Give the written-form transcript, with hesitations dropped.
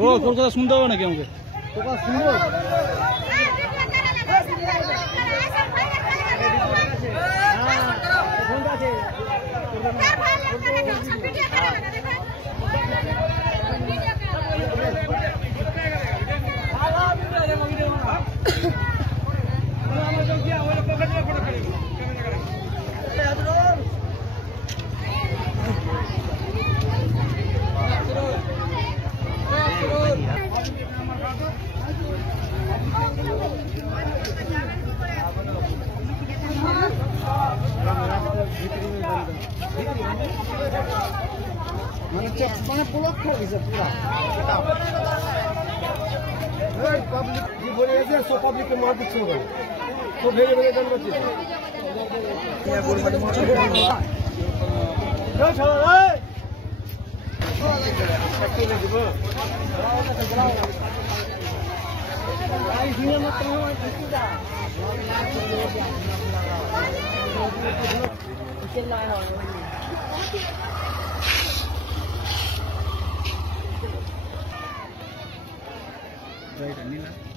ও তোর কথা শুনতে হবে নাকি আমাকে? মানে ব্লক করে দিছে পুরা পাবলিক কি বলে আছে সব পাবলিককে মার দিচ্ছে ওখানে সব ভেঙে ভেঙে দাম করছে Right, Anila.